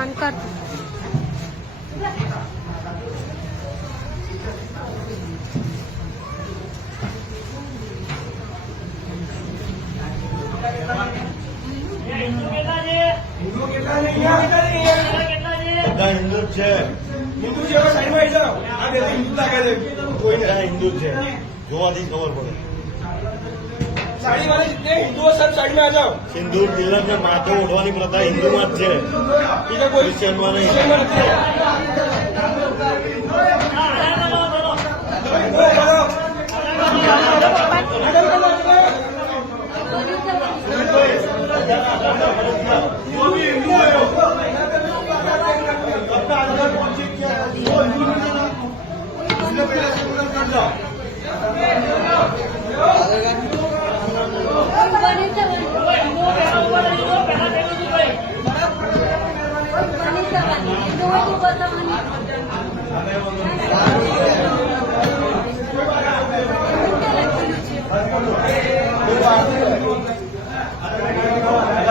Phone કર. બધા હિન્દુ જ છે. હિન્દુ છે સાઈડમાં આવી જાઓ. આ બે હિન્દુ લાગે છે. કોઈ હિન્દુ જ છે, જોવાથી ખબર પડે. સાડી વાળી હિન્દુઓ સબ સાઈડમાં આ જાઓ. સિંદૂર તિલક ને માથે ઓઢવાની પ્રથા હિન્દુમાં જ છે, બીજા કોઈ ક્રિશ્ચિયનમાં નહીં.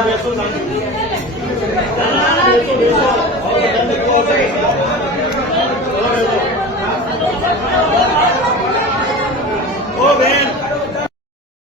બેસો